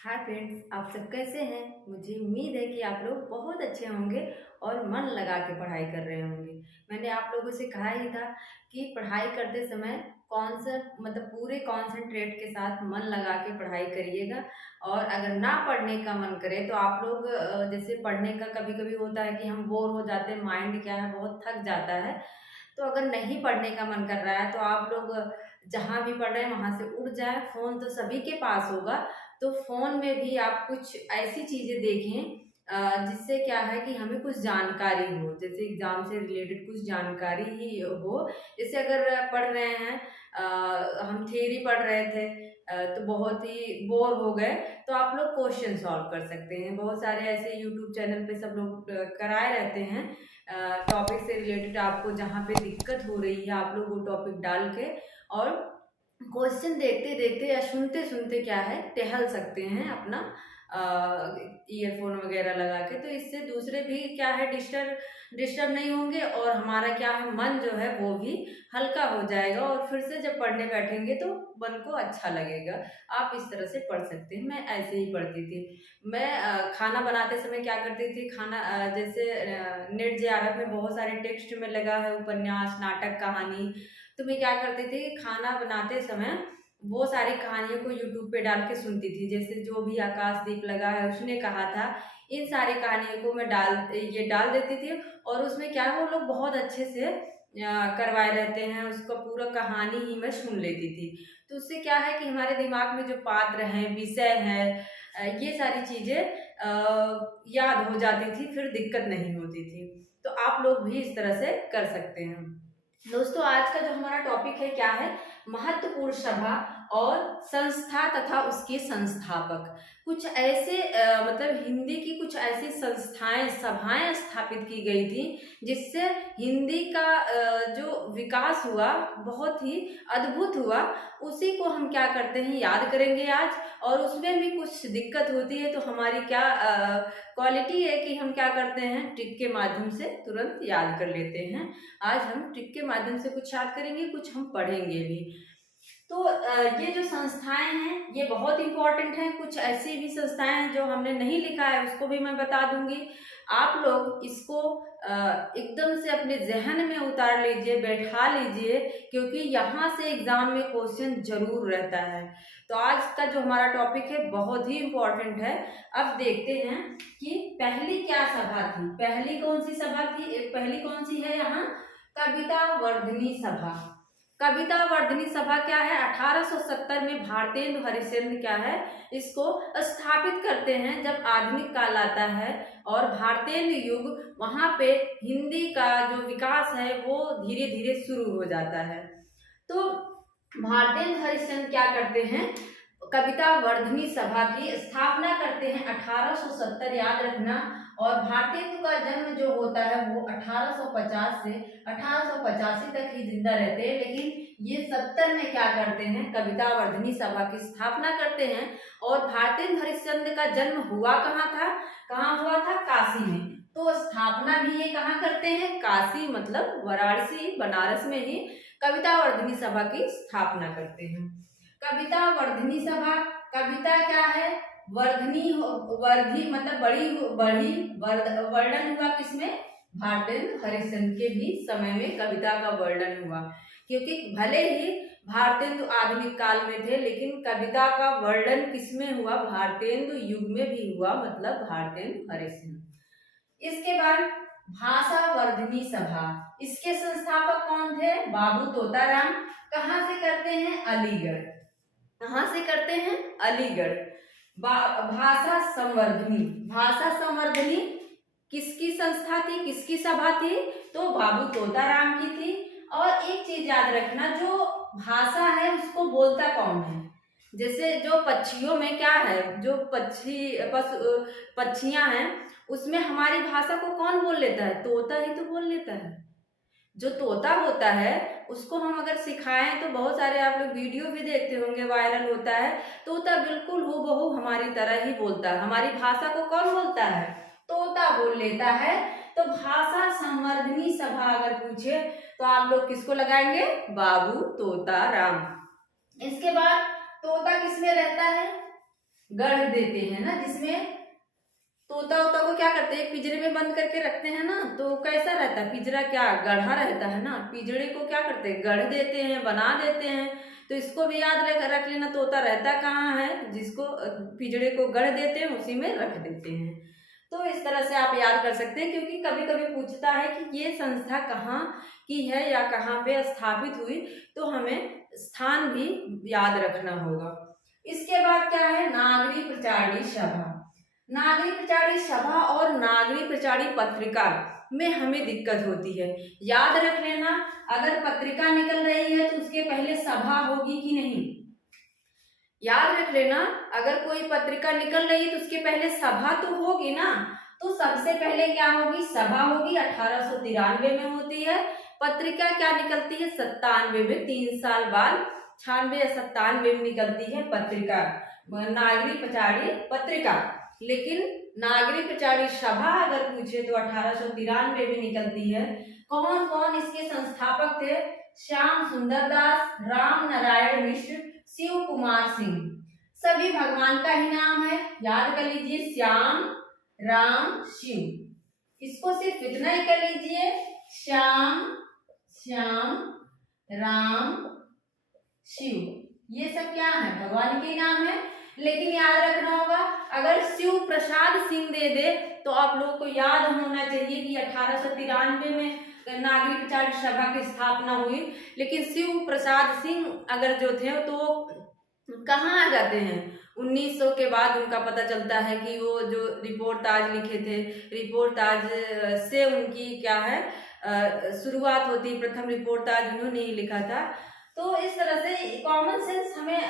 Hi friends, आप सब कैसे हैं। मुझे उम्मीद है कि आप लोग बहुत अच्छे होंगे और मन लगा के पढ़ाई कर रहे होंगे। मैंने आप लोगों से कहा ही था कि पढ़ाई करते समय कौन सा मतलब पूरे कॉन्सेंट्रेट के साथ मन लगा के पढ़ाई करिएगा। और अगर ना पढ़ने का मन करे तो आप लोग जैसे पढ़ने का कभी कभी होता है कि हम बोर हो जाते हैं, माइंड क्या है बहुत थक जाता है। तो अगर नहीं पढ़ने का मन कर रहा है तो आप लोग जहाँ भी पढ़ रहे हैं वहाँ से उठ जाए। फ़ोन तो सभी के पास होगा, तो फ़ोन में भी आप कुछ ऐसी चीज़ें देखें जिससे क्या है कि हमें कुछ जानकारी हो, जैसे एग्ज़ाम से रिलेटेड कुछ जानकारी ही हो। जैसे अगर पढ़ रहे हैं, हम थ्योरी पढ़ रहे थे, तो बहुत ही बोर हो गए, तो आप लोग क्वेश्चन सॉल्व कर सकते हैं। बहुत सारे ऐसे यूट्यूब चैनल पे सब लोग कराए रहते हैं। टॉपिक से रिलेटेड आपको जहाँ पे दिक्कत हो रही है आप लोग वो टॉपिक डाल के और क्वेश्चन देखते देखते या सुनते सुनते क्या है टहल सकते हैं अपना ईयरफोन वगैरह लगा के। तो इससे दूसरे भी क्या है डिस्टर्ब डिस्टर्ब नहीं होंगे और हमारा क्या है मन जो है वो भी हल्का हो जाएगा और फिर से जब पढ़ने बैठेंगे तो मन को अच्छा लगेगा। आप इस तरह से पढ़ सकते हैं। मैं ऐसे ही पढ़ती थी। मैं खाना बनाते समय क्या करती थी, खाना जैसे नेट जेआरएफ में बहुत सारे टेक्स्ट में लगा है उपन्यास नाटक कहानी, तो मैं क्या करती थी खाना बनाते समय वो सारी कहानियों को यूट्यूब पे डाल के सुनती थी। जैसे जो भी आकाशदीप लगा है उसने कहा था, इन सारी कहानियों को मैं डाल देती थी। और उसमें क्या है वो लोग बहुत अच्छे से करवाए रहते हैं, उसका पूरा कहानी ही मैं सुन लेती थी। तो उससे क्या है कि हमारे दिमाग में जो पात्र हैं विषय है ये सारी चीज़ें याद हो जाती थी, फिर दिक्कत नहीं होती थी। तो आप लोग भी इस तरह से कर सकते हैं। दोस्तों, आज का जो हमारा टॉपिक है क्या है, महत्वपूर्ण सभा और संस्था तथा उसके संस्थापक। कुछ ऐसे मतलब हिंदी की कुछ ऐसी संस्थाएं सभाएं स्थापित की गई थी जिससे हिंदी का जो विकास हुआ बहुत ही अद्भुत हुआ। उसी को हम क्या करते हैं याद करेंगे आज। और उसमें भी कुछ दिक्कत होती है तो हमारी क्या क्वालिटी है कि हम क्या करते हैं ट्रिक के माध्यम से तुरंत याद कर लेते हैं। आज हम ट्रिक के माध्यम से कुछ याद करेंगे, कुछ हम पढ़ेंगे भी। तो ये जो संस्थाएं हैं ये बहुत इंपॉर्टेंट हैं। कुछ ऐसी भी संस्थाएं हैं जो हमने नहीं लिखा है उसको भी मैं बता दूंगी। आप लोग इसको एकदम से अपने जहन में उतार लीजिए, बैठा लीजिए, क्योंकि यहाँ से एग्जाम में क्वेश्चन जरूर रहता है। तो आज का जो हमारा टॉपिक है बहुत ही इंपॉर्टेंट है। अब देखते हैं कि पहली क्या सभा थी। पहली कौन सी सभा थी, पहली कौन सी है यहाँ, कविता वर्धनी सभा। कविता वर्धनी सभा क्या है, 1870 में भारतेंदु हरिश्चंद्र क्या है इसको स्थापित करते हैं। जब आधुनिक काल आता है और भारतेंदु युग, वहां पे हिंदी का जो विकास है वो धीरे धीरे शुरू हो जाता है। तो भारतेंदु हरिश्चंद्र क्या करते हैं, कविता वर्धनी सभा की स्थापना करते हैं 1870, याद रखना। और भारतेंदु का जन्म जो होता है वो 1850 से 1885 तक ही जिंदा रहते हैं, लेकिन ये 70 में क्या करते हैं कविता वर्धनी सभा की स्थापना करते हैं। और भारतेंदु हरिश्चंद्र का जन्म हुआ कहाँ था, कहाँ हुआ था, काशी में। तो स्थापना भी ये कहाँ करते हैं, काशी मतलब वाराणसी बनारस में ही कविता वर्धनी सभा की स्थापना करते हैं। कविता वर्धनी सभा, कविता क्या है वर्धनी वर्धी मतलब बड़ी वर्णन हुआ किसमें, भारतेंदु हरिश्चंद्र के भी समय में कविता का वर्णन हुआ। क्योंकि भले ही भारतेंदु आधुनिक काल में थे लेकिन कविता का वर्णन किसमें हुआ, भारतेंदु युग में भी हुआ, मतलब भारतेंदु हरिश्चंद्र। इसके बाद भाषा वर्धनी सभा, इसके संस्थापक कौन थे, बाबू तोताराम। कहाँ से करते हैं, अलीगढ़। कहाँ से करते हैं, अलीगढ़। भाषा संवर्धनी, भाषा संवर्धनी किसकी संस्था थी, किसकी सभा थी, तो बाबू तोताराम की थी। और एक चीज याद रखना, जो भाषा है उसको बोलता कौन है। जैसे जो पक्षियों में क्या है, जो पक्षियां हैं उसमें हमारी भाषा को कौन बोल लेता है, तोता ही तो बोल लेता है। जो तोता होता है उसको हम अगर सिखाएं तो बहुत सारे आप लोग वीडियो भी देखते होंगे वायरल होता है, तोता बिल्कुल हूबहू हमारी तरह ही बोलता है। हमारी भाषा को कौन बोलता है, तोता बोल लेता है। तो भाषा संवर्धनी सभा अगर पूछे तो आप लोग किसको लगाएंगे, बाबू तोता राम। इसके बाद तोता किसमें रहता है, गढ़ देते हैं ना, जिसमें तोता वोता को क्या करते हैं, पिंजरे में बंद करके रखते हैं ना, तो कैसा रहता है पिंजरा, क्या गढ़ा रहता है ना, पिंजरे को क्या करते हैं, गढ़ देते हैं, बना देते हैं। तो इसको भी याद रख लेना, तोता रहता कहाँ है, जिसको पिंजरे को गढ़ देते हैं उसी में रख देते हैं। तो इस तरह से आप याद कर सकते हैं, क्योंकि कभी कभी पूछता है कि ये संस्था कहाँ की है या कहाँ पे स्थापित हुई, तो हमें स्थान भी याद रखना होगा। इसके बाद क्या है, नागरी प्रचारणी सभा। नागरी प्रचारणी सभा और नागरी प्रचारणी पत्रिका में हमें दिक्कत होती है। याद रख लेना, अगर पत्रिका निकल रही है तो उसके पहले सभा होगी कि नहीं, याद रख लेना। अगर कोई पत्रिका निकल रही है तो उसके पहले सभा तो होगी ना, तो सबसे पहले क्या होगी, सभा होगी। 1893 में होती है। पत्रिका क्या निकलती है, 97 में, 3 साल बाद 96 या 97 में निकलती है पत्रिका, नागरी प्रचारणी पत्रिका। लेकिन नागरी प्रचारणी सभा अगर पूछे तो 1893 में निकलती है। कौन कौन इसके संस्थापक थे, श्याम सुंदर दास, राम नारायण मिश्र, शिव कुमार सिंह। सभी भगवान का ही नाम है, याद कर लीजिए, श्याम राम शिव। इसको सिर्फ इतना ही कर लीजिए, श्याम श्याम राम शिव, ये सब क्या है, भगवान के नाम है। लेकिन याद रखना होगा, अगर शिव प्रसाद सिंह दे दे तो आप लोगों को याद होना चाहिए कि 1893 में नागरी प्रचारणी सभा की स्थापना हुई। लेकिन शिव प्रसाद सिंह अगर जो थे तो कहाँ आ जाते हैं, 1900 के बाद उनका पता चलता है कि वो जो रिपोर्ट ताज लिखे थे, रिपोर्ट ताज से उनकी क्या है शुरुआत होती, प्रथम रिपोर्ट ताज उन्होंने ही लिखा था। तो इस तरह से कॉमन सेंस हमें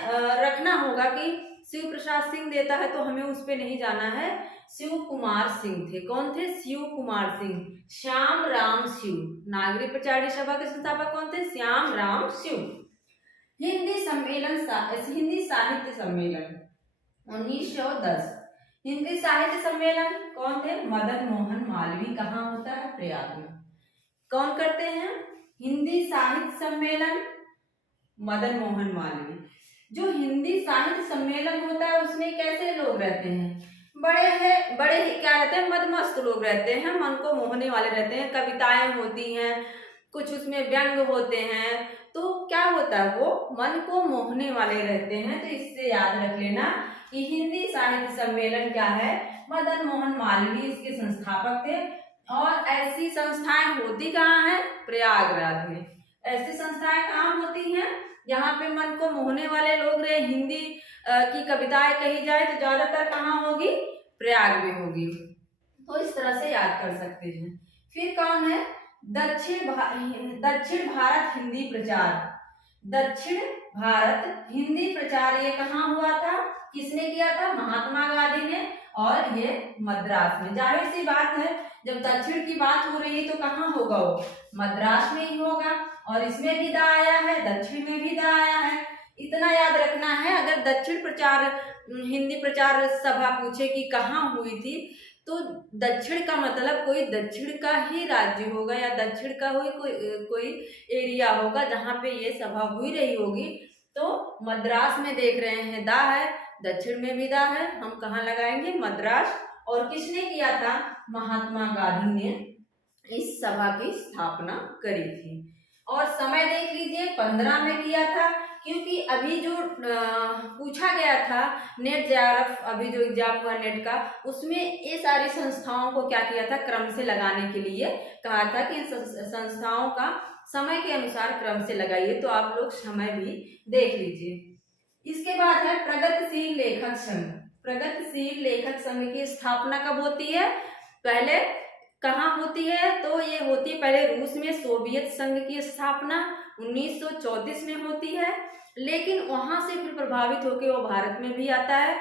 रखना होगा कि शिव प्रसाद सिंह देता है तो हमें उस पर नहीं जाना है। शिव कुमार सिंह थे, कौन थे, शिव कुमार सिंह, श्याम राम शिव। नागरी प्रचारणी सभा के संस्थापक कौन थे, श्याम राम शिव। हिंदी सम्मेलन, हिंदी साहित्य सम्मेलन 1910। हिंदी साहित्य सम्मेलन कौन थे, मदन मोहन मालवीय। कहाँ होता है, प्रयाग में। कौन करते हैं, हिंदी साहित्य सम्मेलन मदन मोहन मालवीय। जो हिंदी साहित्य सम्मेलन होता है उसमें कैसे लोग रहते हैं, बड़े ही क्या रहते हैं, मदमस्त लोग रहते हैं, मन को मोहने वाले रहते हैं। कविताएं होती हैं, कुछ उसमें व्यंग होते हैं, तो क्या होता है, वो मन को मोहने वाले रहते हैं। तो इससे याद रख लेना कि हिंदी साहित्य सम्मेलन क्या है, मदन मोहन मालवीय इसके संस्थापक थे। और ऐसी संस्थाएं होती कहाँ है, प्रयागराज में। ऐसी संस्थाएं कहाँ होती हैं, यहाँ पे मन को मोहने वाले लोग रहे, हिंदी की कविताएं कही जाए तो ज्यादातर कहाँ होगी, प्रयाग में होगी। तो इस तरह से याद कर सकते हैं। फिर कौन है, दक्षिण भारत हिंदी प्रचार। दक्षिण भारत हिंदी प्रचार ये कहाँ हुआ था, किसने किया था, महात्मा गांधी ने, और ये मद्रास में। जाहिर सी बात है, जब दक्षिण की बात हो रही है तो कहाँ होगा, वो मद्रास में ही होगा। और इसमें भी दा आया है, दक्षिण में भी दा आया है। इतना याद रखना है। अगर दक्षिण प्रचार हिंदी प्रचार सभा पूछे कि कहाँ हुई थी, तो दक्षिण का मतलब कोई दक्षिण का ही राज्य होगा या दक्षिण का कोई एरिया होगा जहाँ पे ये सभा हुई रही होगी। तो मद्रास में देख रहे हैं दा है, दक्षिण में भी दा है, हम कहाँ लगाएंगे, मद्रास। और किसने किया था, महात्मा गांधी ने इस सभा की स्थापना करी थी। और समय देख लीजिए, 15 में किया था, क्योंकि अभी जो पूछा गया था नेट जेआरएफ, अभी जो एग्जाम हुआ नेट का, उसमें ये सारी संस्थाओं को क्या किया था, क्रम से लगाने के लिए कहा था कि संस्थाओं का समय के अनुसार क्रम से लगाइए। तो आप लोग समय भी देख लीजिए। इसके बाद है प्रगतिशील लेखक संघ। प्रगतिशील लेखक संघ की स्थापना कब होती है, पहले कहाँ होती है, तो ये होती है पहले रूस में, सोवियत संघ की स्थापना 1934 में होती है। लेकिन वहां से फिर प्रभावित होकर वो भारत में भी आता है।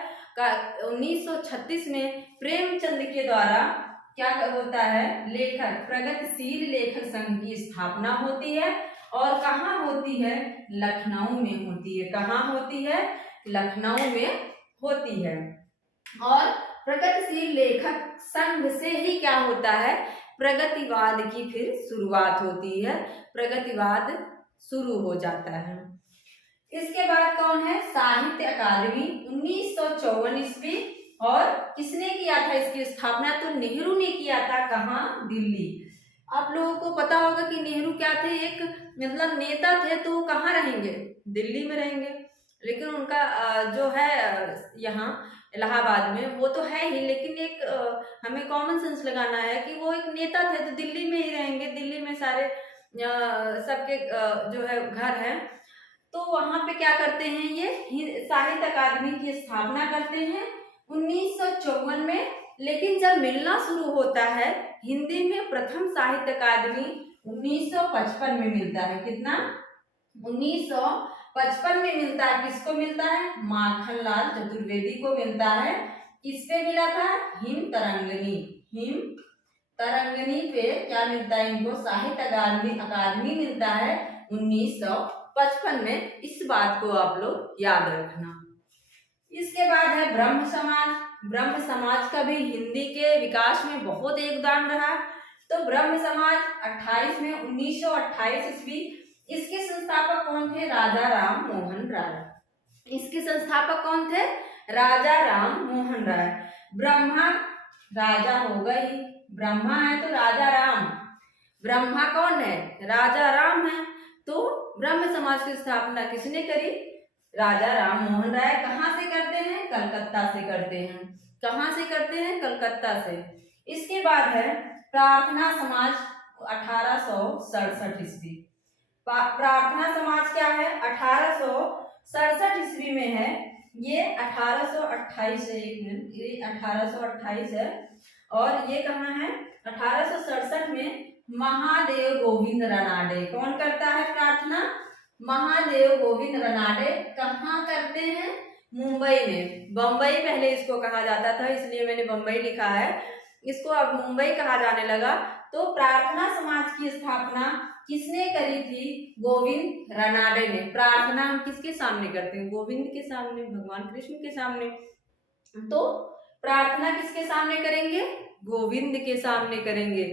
1936 में प्रेमचंद के द्वारा क्या होता है, लेखक प्रगतिशील लेखक संघ की स्थापना होती है। और कहाँ होती है, लखनऊ में होती है। कहाँ होती है, लखनऊ में होती है। और प्रगतिशील लेखक संघ से ही क्या होता है, प्रगतिवाद की फिर शुरुआत होती है, प्रगतिवाद शुरू हो जाता है। इसके बाद कौन है? साहित्य अकादमी 1954 ईस्वी। और किसने किया था इसकी स्थापना? तो नेहरू ने किया था। कहाँ? दिल्ली। आप लोगों को पता होगा कि नेहरू क्या थे? एक मतलब नेता थे, तो वो कहाँ रहेंगे? दिल्ली में रहेंगे। लेकिन उनका जो है यहाँ इलाहाबाद में वो तो है ही, लेकिन एक हमें कॉमन सेंस लगाना है कि वो एक नेता थे तो दिल्ली में ही रहेंगे। दिल्ली में सारे सबके जो है घर है, तो वहां पे क्या करते हैं? ये साहित्य अकादमी की स्थापना करते हैं 1954 में। लेकिन जब मिलना शुरू होता है हिंदी में प्रथम साहित्य अकादमी 1955 में मिलता है। कितना? 1955 में मिलता है। किसको मिलता है? माखनलाल चतुर्वेदी को मिलता है। किस पे मिला था? हिम तरंगिणी। हिम तरंगिणी पे क्या मिलता है इनको? साहित्य अकादमी मिलता है 1955 में। इस बात को आप लोग याद रखना। इसके बाद है ब्रह्म समाज। ब्रह्म समाज का भी हिंदी के विकास में बहुत योगदान रहा। तो ब्रह्म समाज 28 में 1928 ईस्वी। इसके संस्थापक कौन थे? राजा राम मोहन राय। इसके संस्थापक कौन थे? राजा राम मोहन राय। ब्रह्मा राजा हो गई, ब्रह्मा है तो राजा राम। ब्रह्मा कौन है? राजा राम है। तो ब्रह्म समाज की स्थापना किसने करी? राजा राम मोहन राय। कहाँ से करते हैं? कलकत्ता से करते हैं। कहाँ से करते हैं? कलकत्ता से। इसके बाद है प्रार्थना समाज 1867 ईस्वी। प्रार्थना समाज क्या है? 1867 ईस्वी में है। ये 1828 है। एक मिनट, ये 1828 है। और ये कहाँ है? 1867 में महादेव गोविंद रनाडे। कौन करता है प्रार्थना? महादेव गोविंद रनाडे। कहाँ करते हैं? मुंबई में। बम्बई पहले इसको कहा जाता था, इसलिए मैंने बम्बई लिखा है। इसको अब मुंबई कहा जाने लगा। तो प्रार्थना समाज की स्थापना किसने करी थी? गोविंद रनाडे ने। प्रार्थना हम किसके सामने करते हैं? गोविंद के सामने, भगवान कृष्ण के सामने। तो प्रार्थना किसके सामने करेंगे? गोविंद के सामने करेंगे।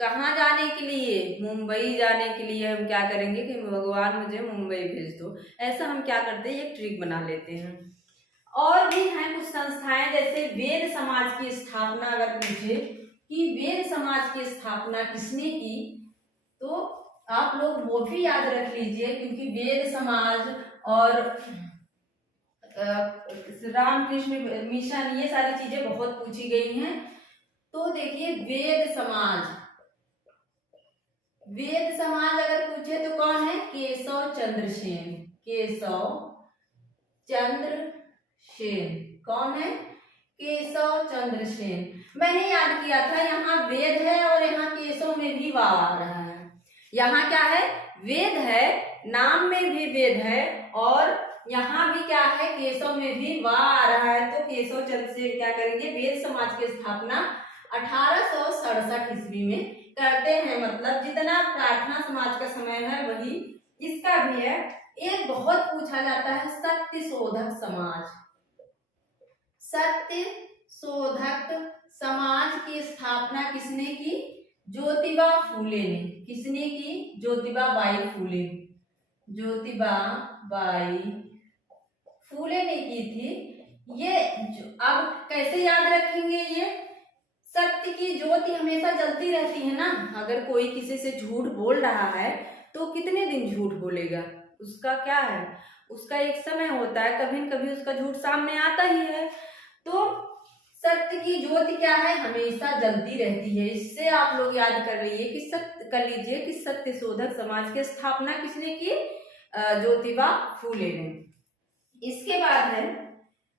कहाँ जाने के लिए? मुंबई जाने के लिए हम क्या करेंगे कि भगवान मुझे मुंबई भेज दो। ऐसा हम क्या करते हैं? एक ट्रिक बना लेते हैं। और भी हैं कुछ संस्थाएं, जैसे वेद समाज की स्थापना अगर पूछे कि वेद समाज की स्थापना किसने की, तो आप लोग वो भी याद रख लीजिए, क्योंकि वेद समाज और रामकृष्ण मिशन ये सारी चीजें बहुत पूछी गई हैं। तो देखिए वेद समाज, वेद समाज अगर पूछे तो कौन है? केशव चंद्र सेन। केशव चंद्र सेन। कौन है? केशव चंद्र सेन। मैंने याद किया था, यहाँ वेद है और यहाँ केशव में भी वाव आ रहा है। यहाँ क्या है? वेद है, नाम में भी वेद है, और यहाँ भी क्या है? केशव में भी वाव आ रहा है। तो केशव चंद्र सेन क्या करेंगे? वेद समाज की स्थापना 1867 ईस्वी में करते हैं। मतलब जितना प्रार्थना समाज का समय है वही इसका भी है। एक बहुत पूछा जाता है सत्य शोधक समाज। सत्य शोधक समाज की स्थापना किसने की? ज्योतिबा फूले ने। किसने की? ज्योतिबा बाई फूले। ज्योतिबा बाई फूले ने की थी। ये अब कैसे याद रखेंगे? ये सत्य की ज्योति हमेशा जलती रहती है ना। अगर कोई किसी से झूठ बोल रहा है तो कितने दिन झूठ बोलेगा? उसका क्या है? उसका एक समय होता है, कभी न कभी उसका झूठ सामने आता ही है। तो सत्य की ज्योति क्या है? हमेशा जलती रहती है। इससे आप लोग याद कर लीजिए कि सत्य शोधक समाज की स्थापना किसने की? ज्योतिबा फूले ने। इसके बाद है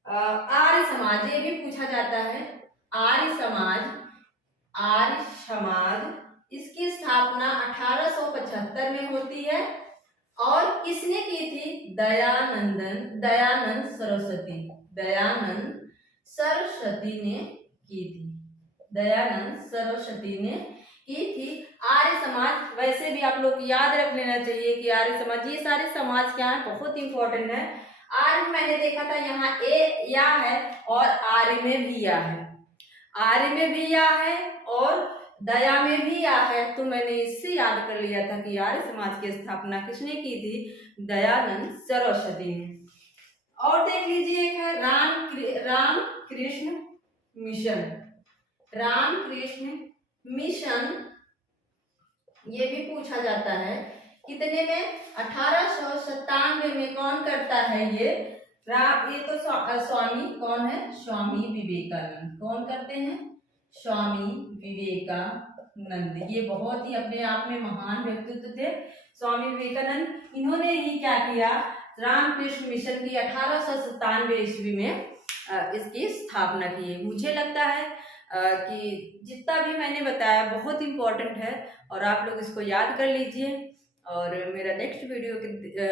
आर्य समाज। ये भी पूछा जाता है। आर्य समाज, आर्य समाज इसकी स्थापना 1875 में होती है। और किसने की थी? दयानंद सरस्वती। दयानंद सरस्वती ने की थी। दयानंद सरस्वती ने की थी आर्य समाज। वैसे भी आप लोग याद रख लेना चाहिए कि आर्य समाज, ये सारे समाज क्या है? बहुत इंपॉर्टेंट है। आर्य मैंने देखा था यहाँ ए या है, और आर्य में भी या है। आर्य में भी या है और दया में भी आ है, तो मैंने इससे याद कर लिया था कि आर्य समाज की स्थापना किसने की थी? दयानंद सरस्वती ने। और देख लीजिए, एक है राम कृष्ण मिशन। राम कृष्ण मिशन ये भी पूछा जाता है कितने में? 1897 में। कौन करता है ये? ये तो स्वामी कौन है? स्वामी विवेकानंद। कौन करते हैं? स्वामी विवेकानंद। ये बहुत ही अपने आप में महान व्यक्तित्व थे स्वामी विवेकानंद। इन्होंने ही क्या किया? रामकृष्ण मिशन की 1897 ईस्वी में इसकी स्थापना की है। मुझे लगता है कि जितना भी मैंने बताया बहुत इम्पोर्टेंट है, और आप लोग इसको याद कर लीजिए। और मेरा नेक्स्ट वीडियो के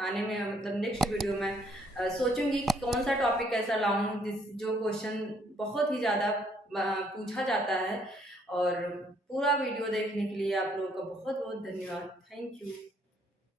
आने में, मतलब नेक्स्ट वीडियो में सोचूंगी कि कौन सा टॉपिक ऐसा लाऊं जो क्वेश्चन बहुत ही ज़्यादा पूछा जाता है। और पूरा वीडियो देखने के लिए आप लोगों का बहुत बहुत धन्यवाद। Thank you.